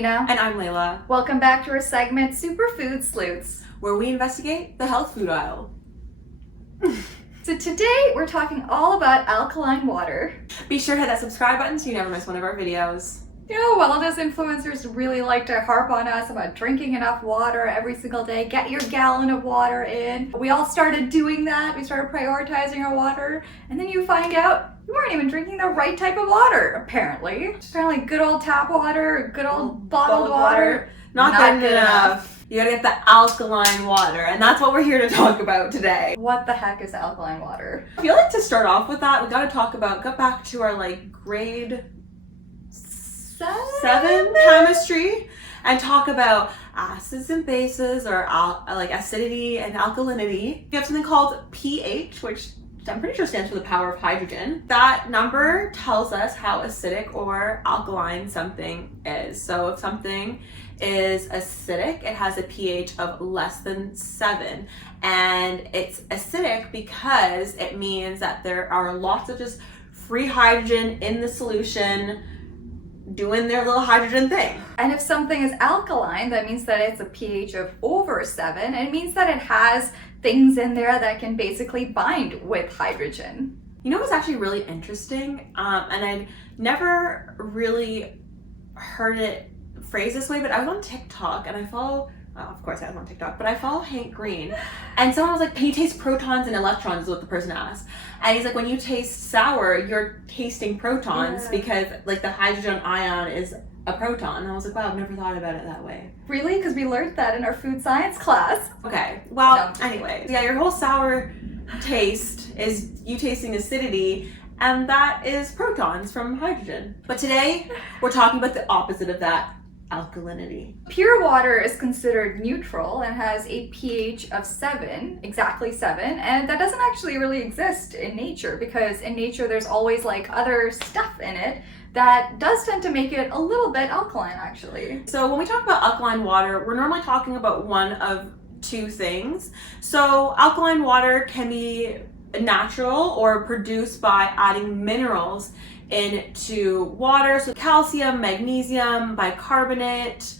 Marina. And I'm Layla. Welcome back to our segment, Superfood Sleuths, where we investigate the health food aisle. So today, we're talking all about alkaline water. Be sure to hit that subscribe button so you never miss one of our videos. You know, wellness influencers really like to harp on us about drinking enough water every single day. Get your gallon of water in. We all started doing that. We started prioritizing our water. And then you find out you weren't even drinking the right type of water, apparently. Apparently good old tap water, good old bottled water. Not good enough. You gotta get the alkaline water, and that's what we're here to talk about today. What the heck is alkaline water? I feel like to start off with that, we gotta go back to our grade 7 chemistry and talk about acids and bases, or acidity and alkalinity. You have something called pH, which I'm pretty sure stands for the power of hydrogen. That number tells us how acidic or alkaline something is. So if something is acidic, it has a pH of less than 7. And it's acidic because it means that there are lots of just free hydrogen in the solution doing their little hydrogen thing. And if something is alkaline, that means that it's a pH of over 7, and it means that it has things in there that can basically bind with hydrogen. You know what's actually really interesting? And I'd never really heard it phrased this way, but I was on TikTok and I follow, of course I was on TikTok, but I follow Hank Green, and someone was like, can you taste protons and electrons, is what the person asked. And he's like, when you taste sour, you're tasting protons because the hydrogen ion is a proton. And I was like, wow, I've never thought about it that way. Really? Because we learned that in our food science class. Okay, well, anyways, yeah, your whole sour taste is you tasting acidity, and that is protons from hydrogen. But today, we're talking about the opposite of that, alkalinity. Pure water is considered neutral and has a pH of 7, exactly 7, and that doesn't actually really exist in nature, because in nature there's always other stuff in it that does tend to make it a little bit alkaline, actually. So when we talk about alkaline water, we're normally talking about one of two things. So alkaline water can be natural or produced by adding minerals into water, so calcium, magnesium, bicarbonate,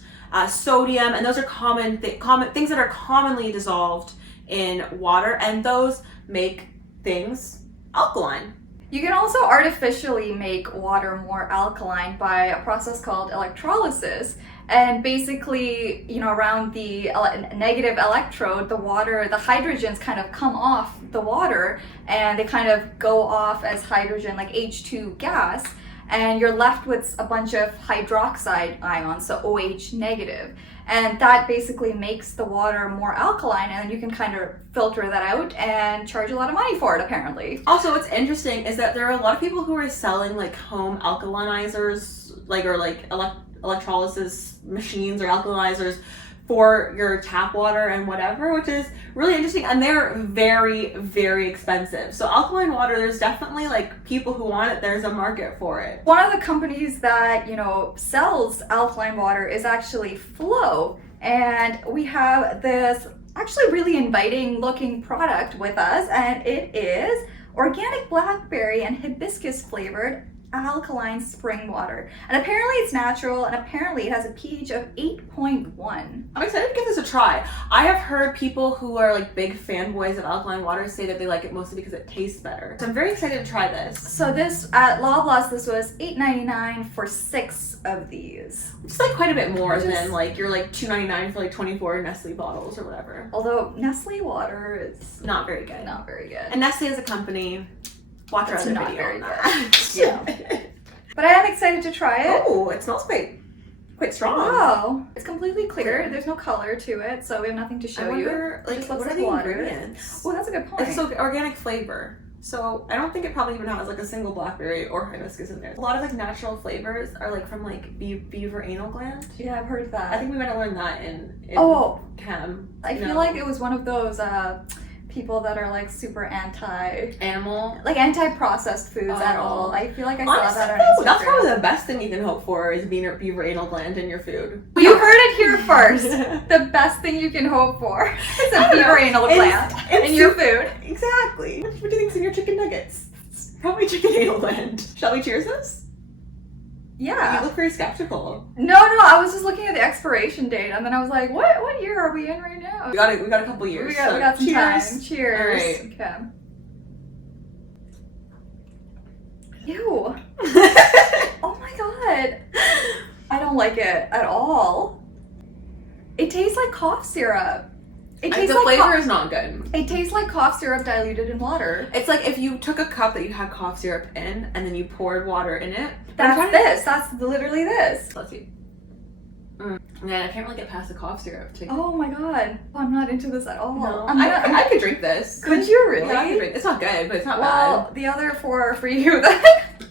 sodium, and those are common things that are commonly dissolved in water, and those make things alkaline. You can also artificially make water more alkaline by a process called electrolysis. And basically, around the negative electrode, the hydrogens kind of come off the water and they kind of go off as hydrogen, like H2 gas, and you're left with a bunch of hydroxide ions, so OH negative. And that basically makes the water more alkaline, and you can kind of filter that out and charge a lot of money for it, apparently. Also, what's interesting is that there are a lot of people who are selling home alkalinizers, electrolysis machines or alkalinizers for your tap water and whatever, which is really interesting, and they're very, very expensive. So alkaline water, there's definitely people who want it, there's a market for it. One of the companies that sells alkaline water is actually Flow, and we have this actually really inviting looking product with us, and it is organic blackberry and hibiscus flavored alkaline spring water. And apparently it's natural, and apparently it has a pH of 8.1. I'm excited to give this a try. I have heard people who are big fanboys of alkaline water say that they like it mostly because it tastes better. So I'm very excited to try this. So this, at Loblaws, this was $8.99 for 6 of these. Which is quite a bit more than your $2.99 for 24 Nestle bottles or whatever. Although Nestle water is not very good. Not very good. And Nestle as a company, watch our other not video very on that. good. Yeah. But I am excited to try it. Oh, it smells quite strong. Wow. It's completely clear. There's no color to it, so we have nothing to show you. It just looks like water. Ingredients? Oh, that's a good point. It's organic flavor. So I don't think it probably even has a single blackberry or hibiscus in there. A lot of natural flavors are from beaver anal gland. Yeah, I've heard that. I think we might have learned that in chem. I feel like it was one of those people that are super anti-animal, anti-processed foods at all. I feel like I saw that on Instagram. That's probably the best thing you can hope for is beaver anal gland in your food. You heard it here first. The best thing you can hope for is a beaver anal gland in your food. Exactly. What do you think's in your chicken nuggets? Probably chicken anal gland. Shall we cheers this? Yeah. You look very skeptical. No, I was just looking at the expiration date, and then I was like, what year are we in right now? We got a couple years. We got some cheers. time. Cheers. All right. Okay. Ew. Oh my god. I don't like it at all. It tastes like cough syrup. The flavor is not good. It tastes like cough syrup diluted in water. It's like if you took a cup that you had cough syrup in and then you poured water in it. That's literally this. Let's see. Man, I can't really get past the cough syrup. Oh my god. I'm not into this at all. No. I could drink this. Could you really? Yeah, I could drink. It's not good, but it's not bad. Well, the other 4 are for you then.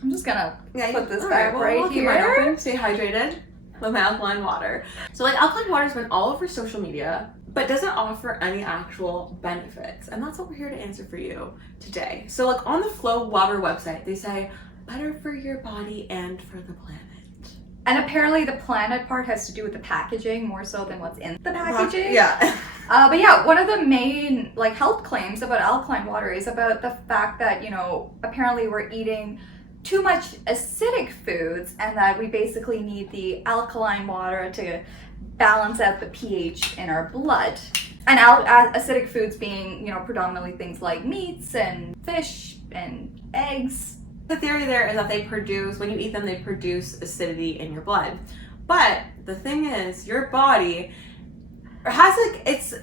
I'm just gonna put this back right here. Keep mine open. Stay hydrated with my alkaline water. So like alkaline water's been all over social media, but doesn't offer any actual benefits. And that's what we're here to answer for you today. So like on the Flow Water website, they say better for your body and for the planet. And apparently the planet part has to do with the packaging more so than what's in the packaging. Yeah. But yeah, one of the main like health claims about alkaline water is about the fact that, you know, apparently we're eating too much acidic foods and that we basically need the alkaline water to balance out the pH in our blood. And acidic foods being, you know, predominantly things like meats and fish and eggs. The theory there is that when you eat them, they produce acidity in your blood. But the thing is, your body has its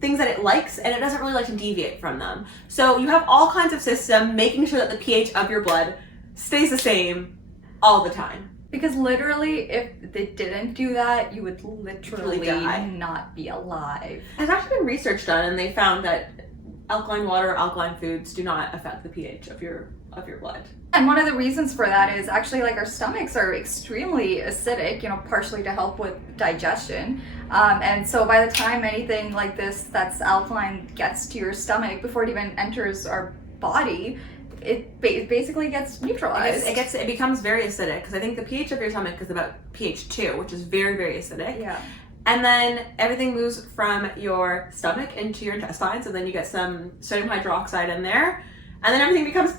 things that it likes, and it doesn't really like to deviate from them. So you have all kinds of systems making sure that the pH of your blood stays the same all the time. Because literally, if they didn't do that, you would literally die. Not be alive. There's actually been research done, and they found that alkaline water or alkaline foods do not affect the pH of your blood. And one of the reasons for that is actually like our stomachs are extremely acidic, you know, partially to help with digestion. And so by the time anything like this that's alkaline gets to your stomach, before it even enters our body, it basically gets neutralized. It becomes very acidic, because I think the pH of your stomach is about pH 2, which is very, very acidic. Yeah. And then everything moves from your stomach into your intestines, and then you get some sodium hydroxide in there, and then everything becomes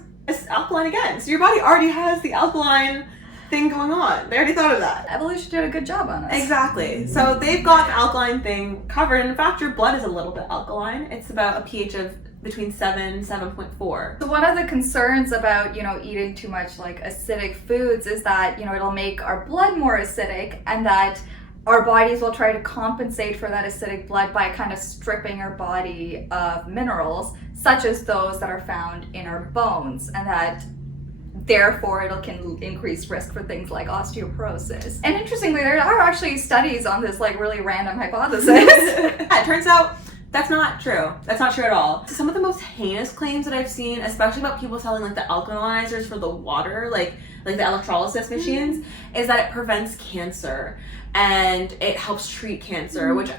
alkaline again. So your body already has the alkaline thing going on. They already thought of that. Evolution did a good job on us. Exactly. So they've got the alkaline thing covered. In fact, your blood is a little bit alkaline. It's about a pH of between 7 7.4. So one of the concerns about, you know, eating too much like acidic foods is that, you know, it'll make our blood more acidic, and that our bodies will try to compensate for that acidic blood by kind of stripping our body of minerals, such as those that are found in our bones, and that therefore it can increase risk for things like osteoporosis. And interestingly, there are actually studies on this like really random hypothesis. It turns out that's not true. That's not true at all. Some of the most heinous claims that I've seen, especially about people selling like the alkalinizers for the water, like the electrolysis machines, is that it prevents cancer and it helps treat cancer, which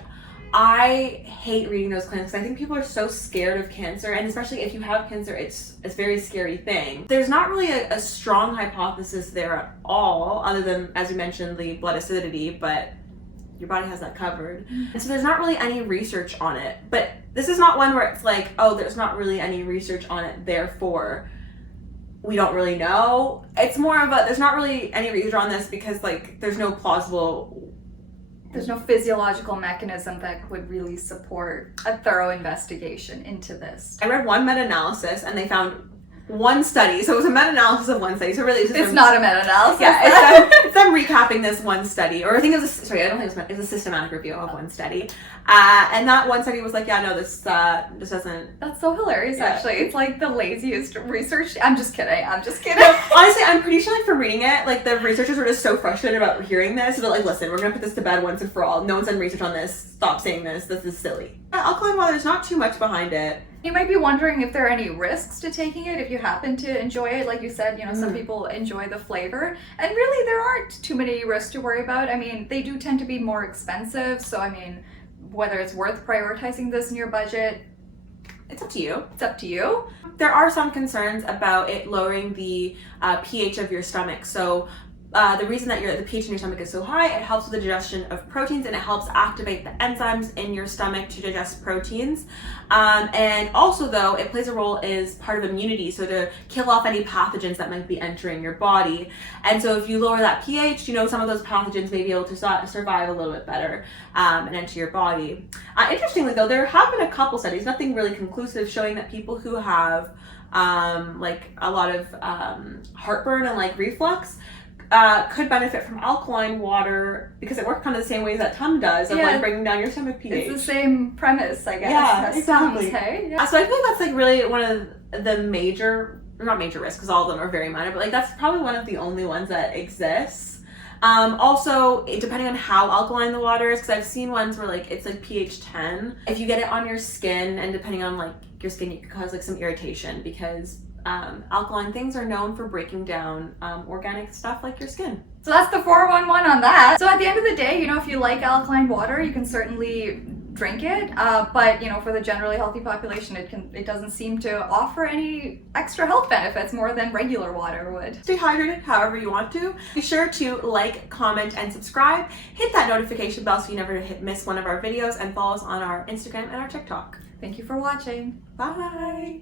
I hate reading those claims, because I think people are so scared of cancer, and especially if you have cancer, it's a very scary thing. There's not really a strong hypothesis there at all, other than, as you mentioned, the blood acidity, but your body has that covered. And so there's not really any research on it. But this is not one where it's like, oh, there's not really any research on it, therefore we don't really know. It's more of a, there's not really any research on this because like there's no physiological mechanism that would really support a thorough investigation into this. I read one meta-analysis and they found one study. So it was a meta-analysis of one study. So really it's not a meta-analysis. Yeah, it's them recapping this one study. Or I think it was it was a systematic review of one study. And that one study was like, yeah, no, this doesn't... That's so hilarious, actually. It's like the laziest research. I'm just kidding. Honestly, I'm pretty sure like from reading it, like the researchers were just so frustrated about hearing this. So they're like, listen, we're going to put this to bed once and for all. No one's done research on this. Stop saying this. This is silly. Alkaline water, there's not too much behind it. You might be wondering if there are any risks to taking it if you happen to enjoy it. Like you said, you know, some people enjoy the flavor. And really, there aren't too many risks to worry about. I mean, they do tend to be more expensive. So, I mean, whether it's worth prioritizing this in your budget, it's up to you. It's up to you. There are some concerns about it lowering the pH of your stomach. So the reason that the pH in your stomach is so high, it helps with the digestion of proteins, and it helps activate the enzymes in your stomach to digest proteins. And also, though, it plays a role as part of immunity, so to kill off any pathogens that might be entering your body. And so if you lower that pH, some of those pathogens may be able to survive a little bit better and enter your body. Interestingly, though, there have been a couple studies, nothing really conclusive, showing that people who have like a lot of heartburn and like reflux could benefit from alkaline water, because it works kind of the same way that TUM does, of like bringing down your stomach pH. It's the same premise, I guess. Yeah, exactly. Yeah. So I feel like that's like really one of the major, not major risks, because all of them are very minor, but like that's probably one of the only ones that exists. Also, depending on how alkaline the water is, because I've seen ones where like it's like pH 10. If you get it on your skin, and depending on like your skin, it could cause like some irritation, because alkaline things are known for breaking down organic stuff like your skin. So that's the 411 on that. So at the end of the day, if you like alkaline water, you can certainly drink it. But for the generally healthy population, it doesn't seem to offer any extra health benefits more than regular water would. Stay hydrated however you want to. Be sure to like, comment, and subscribe. Hit that notification bell so you never miss one of our videos, and follow us on our Instagram and our TikTok. Thank you for watching. Bye.